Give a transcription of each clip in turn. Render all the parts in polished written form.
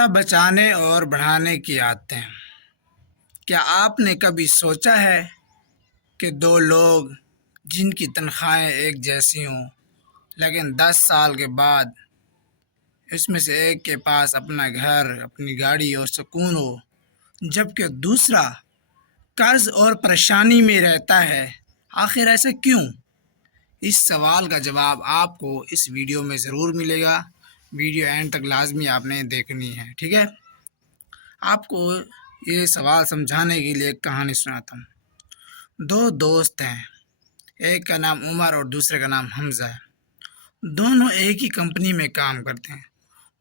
پیسہ بچانے اور بڑھانے کی عادتیں۔ کیا آپ نے کبھی سوچا ہے کہ دو لوگ جن کی تنخواہیں ایک جیسی ہوں لیکن 10 سال کے بعد اس میں سے ایک کے پاس اپنا گھر، اپنی گاڑی اور سکون ہو، جبکہ دوسرا قرض اور پریشانی میں رہتا ہے؟ آخر ایسا کیوں؟ اس سوال کا جواب آپ کو اس ویڈیو میں ضرور ملے گا۔ ویڈیو اینڈ تک لازمی آپ نے دیکھنی ہے، ٹھیک ہے؟ آپ کو یہ سوال سمجھانے کے لیے ایک کہانی سناتا ہوں۔ دو دوست ہیں، ایک کا نام عمر اور دوسرے کا نام حمزہ ہے۔ دونوں ایک ہی کمپنی میں کام کرتے ہیں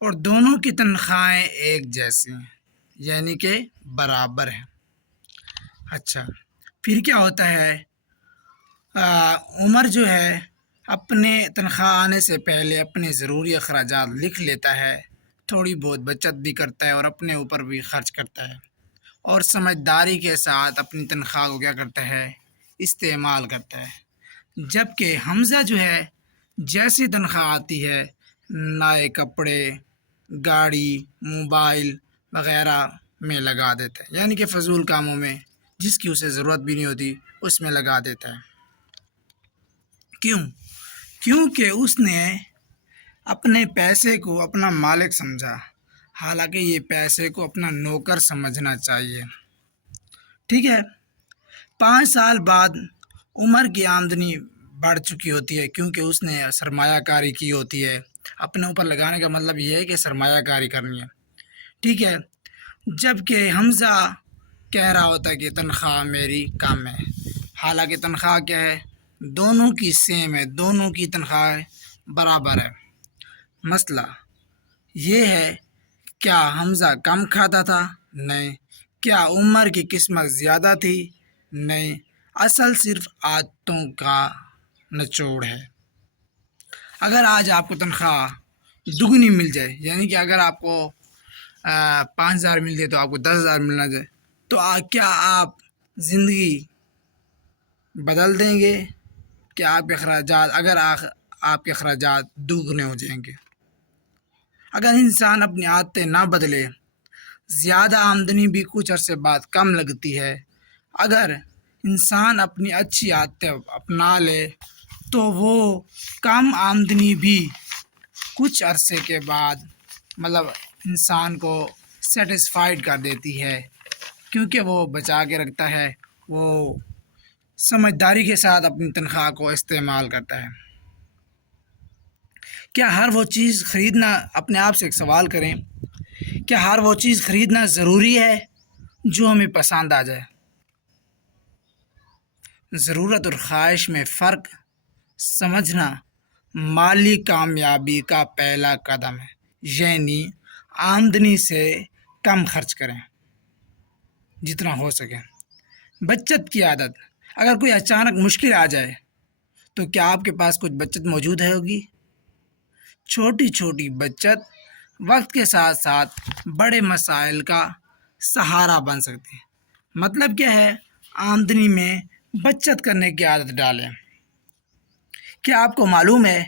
اور دونوں کی تنخواہیں ایک جیسی ہیں، یعنی کہ برابر ہیں۔ اچھا، پھر کیا ہوتا ہے؟ عمر جو ہے اپنے تنخواہ آنے سے پہلے اپنے ضروری اخراجات لکھ لیتا ہے، تھوڑی بہت بچت بھی کرتا ہے اور اپنے اوپر بھی خرچ کرتا ہے، اور سمجھداری کے ساتھ اپنی تنخواہ کو کیا کرتا ہے؟ استعمال کرتا ہے۔ جبکہ حمزہ جو ہے جیسی تنخواہ آتی ہے نئے کپڑے، گاڑی، موبائل وغیرہ میں لگا دیتا ہے، یعنی کہ فضول کاموں میں جس کی اسے ضرورت بھی نہیں ہوتی اس میں لگا دیتا ہے۔ کیوں؟ کیونکہ اس نے اپنے پیسے کو اپنا مالک سمجھا، حالانکہ یہ پیسے کو اپنا نوکر سمجھنا چاہیے۔ ٹھیک ہے؟ 5 سال بعد عمر کی آمدنی بڑھ چکی ہوتی ہے کیونکہ اس نے سرمایہ کاری کی ہوتی ہے۔ اپنے اوپر لگانے کا مطلب یہ ہے کہ سرمایہ کاری کرنی ہے، ٹھیک ہے؟ جبکہ حمزہ کہہ رہا ہوتا ہے کہ تنخواہ میری کم ہے، حالانکہ تنخواہ کیا ہے؟ دونوں کی سیم ہے، دونوں کی تنخواہ برابر ہے۔ مسئلہ یہ ہے، کیا حمزہ کم کھاتا تھا؟ نہیں۔ کیا عمر کی قسمت زیادہ تھی؟ نہیں۔ اصل صرف عادتوں کا نچوڑ ہے۔ اگر آج آپ کو تنخواہ دگنی مل جائے، یعنی کہ اگر آپ کو 5,000 مل جائے تو آپ کو 10,000 ملنا جائے، تو کیا آپ زندگی بدل دیں گے؟ کہ آپ کے اخراجات آپ کے اخراجات دوگنے ہو جائیں گے؟ اگر انسان اپنی عادتیں نہ بدلے، زیادہ آمدنی بھی کچھ عرصے بعد کم لگتی ہے۔ اگر انسان اپنی اچھی عادتیں اپنا لے تو وہ کم آمدنی بھی کچھ عرصے کے بعد انسان کو سیٹسفائیڈ کر دیتی ہے، کیونکہ وہ بچا کے رکھتا ہے، وہ سمجھداری کے ساتھ اپنی تنخواہ کو استعمال کرتا ہے۔ کیا ہر وہ چیز خریدنا، اپنے آپ سے ایک سوال کریں، کیا ہر وہ چیز خریدنا ضروری ہے جو ہمیں پسند آ جائے؟ ضرورت اور خواہش میں فرق سمجھنا مالی کامیابی کا پہلا قدم ہے، یعنی آمدنی سے کم خرچ کریں جتنا ہو سکے۔ بچت کی عادت، اگر کوئی اچانک مشکل آ جائے تو کیا آپ کے پاس کچھ بچت موجود ہوگی؟ چھوٹی چھوٹی بچت وقت کے ساتھ ساتھ بڑے مسائل کا سہارا بن سکتی ہے۔ مطلب کیا ہے؟ آمدنی میں بچت کرنے کی عادت ڈالیں۔ کیا آپ کو معلوم ہے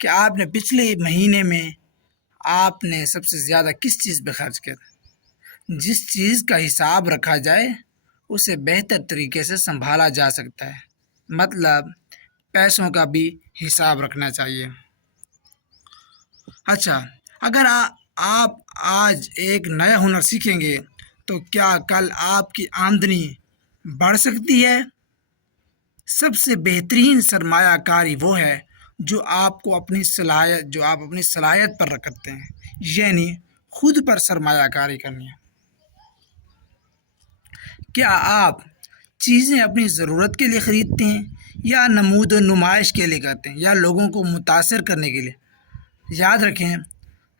کہ آپ نے پچھلے مہینے میں آپ نے سب سے زیادہ کس چیز پہ خرچ کیا؟ جس چیز کا حساب رکھا جائے اسے بہتر طریقے سے سنبھالا جا سکتا ہے، مطلب پیسوں کا بھی حساب رکھنا چاہیے۔ اچھا، اگر آپ آج ایک نیا ہنر سیکھیں گے تو کیا کل آپ کی آمدنی بڑھ سکتی ہے؟ سب سے بہترین سرمایہ کاری وہ ہے جو آپ اپنی صلاحیت پر رکھتے ہیں، یعنی خود پر سرمایہ کاری کرنی ہے۔ کیا آپ چیزیں اپنی ضرورت کے لیے خریدتے ہیں یا نمود و نمائش کے لیے کرتے ہیں یا لوگوں کو متاثر کرنے کے لیے؟ یاد رکھیں،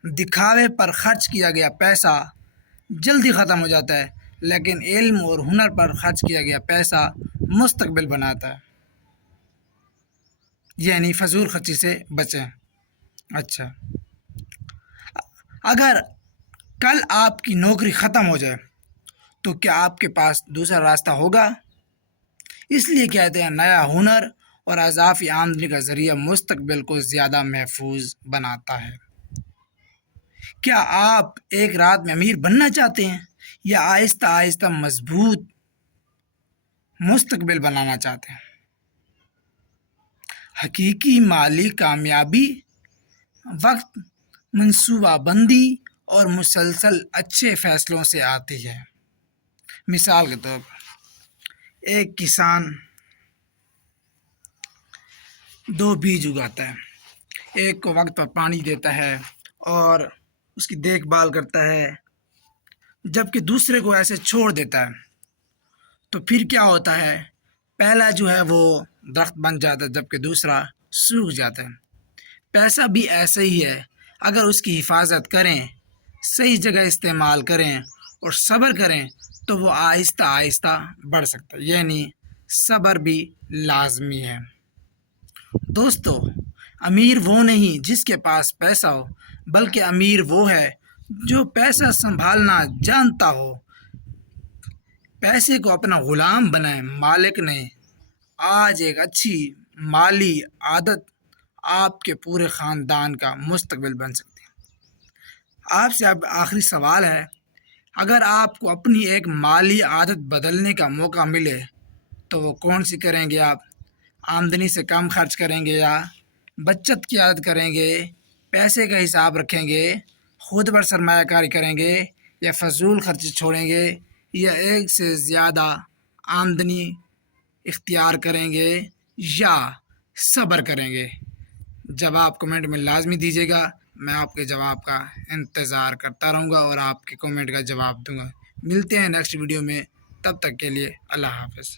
دکھاوے پر خرچ کیا گیا پیسہ جلدی ختم ہو جاتا ہے، لیکن علم اور ہنر پر خرچ کیا گیا پیسہ مستقبل بناتا ہے، یعنی فضول خرچی سے بچیں۔ اچھا، اگر کل آپ کی نوکری ختم ہو جائے تو کیا آپ کے پاس دوسرا راستہ ہوگا؟ اس لیے کہتے ہیں نیا ہنر اور اضافی آمدنی کا ذریعہ مستقبل کو زیادہ محفوظ بناتا ہے۔ کیا آپ ایک رات میں امیر بننا چاہتے ہیں یا آہستہ آہستہ مضبوط مستقبل بنانا چاہتے ہیں؟ حقیقی مالی کامیابی وقت، منصوبہ بندی اور مسلسل اچھے فیصلوں سے آتی ہے۔ مثال کے طور پر ایک کسان 2 بیج اگاتا ہے، ایک کو وقت پر پانی دیتا ہے اور اس کی دیکھ بھال کرتا ہے، جبکہ دوسرے کو ایسے چھوڑ دیتا ہے، تو پھر کیا ہوتا ہے؟ پہلا جو ہے وہ درخت بن جاتا ہے جبکہ دوسرا سوکھ جاتا ہے۔ پیسہ بھی ایسے ہی ہے، اگر اس کی حفاظت کریں، صحیح جگہ استعمال کریں اور صبر کریں تو وہ آہستہ آہستہ بڑھ سکتا ہے، یعنی صبر بھی لازمی ہے۔ دوستو، امیر وہ نہیں جس کے پاس پیسہ ہو، بلکہ امیر وہ ہے جو پیسہ سنبھالنا جانتا ہو۔ پیسے کو اپنا غلام بنائیں، مالک نہیں۔ آج ایک اچھی مالی عادت آپ کے پورے خاندان کا مستقبل بن سکتی ہے۔ آپ سے اب آخری سوال ہے، اگر آپ کو اپنی ایک مالی عادت بدلنے کا موقع ملے تو وہ کون سی کریں گے آپ؟ آمدنی سے کم خرچ کریں گے یا بچت کی عادت کریں گے، پیسے کا حساب رکھیں گے، خود پر سرمایہ کاری کریں گے یا فضول خرچی چھوڑیں گے یا ایک سے زیادہ آمدنی اختیار کریں گے یا صبر کریں گے؟ جواب کمنٹ میں لازمی دیجیے گا، میں آپ کے جواب کا انتظار کرتا رہوں گا اور آپ کے کمنٹ کا جواب دوں گا۔ ملتے ہیں نیکسٹ ویڈیو میں، تب تک کے لیے اللہ حافظ۔